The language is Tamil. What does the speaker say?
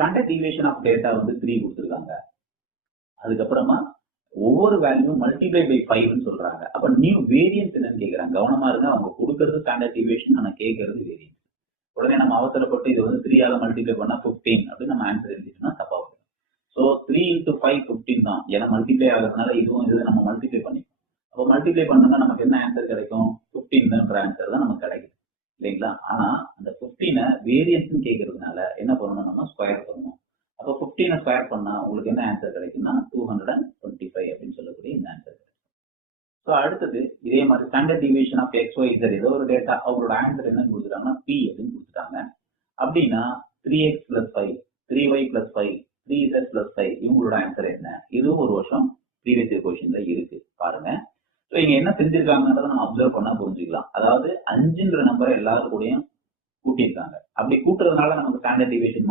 ஸ்டாண்டர்ட் டிவியேஷன் ஆஃப் டேட்டா வந்து 3 கொடுத்துருக்காங்க. அதுக்கப்புறமா ஒவ்வொரு வேல்யூ மல்டிப்ளை பை 5ன்னு சொல்றாங்க. அப்ப நியூ வேரியன்ஸ் என்னன்னு கேட்கறாங்க. கவனமா இருங்க, அவங்க கொடுக்கறது ஸ்டாண்டர்ட் டிவியேஷன், ஆனா கேட்கறது வேரியன்ஸ். உடனே நம்ம அவசரப்பட்டு இது வந்து 3 ஆல மல்டிப்ளை பண்ணா 15 அப்படின்னு நம்ம ஆன்சர் எழுதிட்டோம்னா தப்பா வரும். ஸோ 3 into 5 15 தான். ஏன்னா மல்டிப்ளை ஆகிறதுனால இதுவும் இது நம்ம மல்டிப்ளை பண்ணிப்போம். அப்போ மல்டிப்ளை பண்ணோம்னா நமக்கு என்ன ஆன்சர் கிடைக்கும்? 15ன்ற ஆன்சர் தான் நமக்கு கிடைக்கும் இல்லைங்களா? ஆனா அந்த 15 வேரியன்ஸ் கேட்கறதுனால என்ன பண்ணணும், நம்ம ஸ்கொயர் பண்ணணும். அப்போ 15 ஸ்கொயர் பண்ணா உங்களுக்கு என்ன ஆன்சர் கிடைக்கும்னா 225 அப்படின்னு சொல்லக்கூடிய இந்த ஆன்சர். ஸோ அடுத்தது இதே மாதிரி standard deviation of X Y Z ஏதோ ஒரு டேட்டா அவங்களோட ஆன்சர் என்ன கொடுத்துட்டாங்கன்னா பி அப்படின்னு கொடுத்துட்டாங்க. அப்படின்னா 3x + 5, 3y + 5, 3z + 5 இவங்களோட ஆன்சர் என்ன? இதுவும் ஒரு வருஷம் ப்ரீவியஸ் இயர் கொஸ்டின்ல இருக்கு பாருங்க. ஸோ இங்க என்ன செஞ்சிருக்காங்கன்றத நம்ம அப்சர்வ் பண்ணா புரிஞ்சுக்கலாம். அதாவது 5ன்ற நம்பரை எல்லாரும் கூடயும் கூட்டியிருக்காங்க. அப்படி கூட்டுறதுனால நமக்கு ஸ்டாண்டர்ட் டிவியேஷன்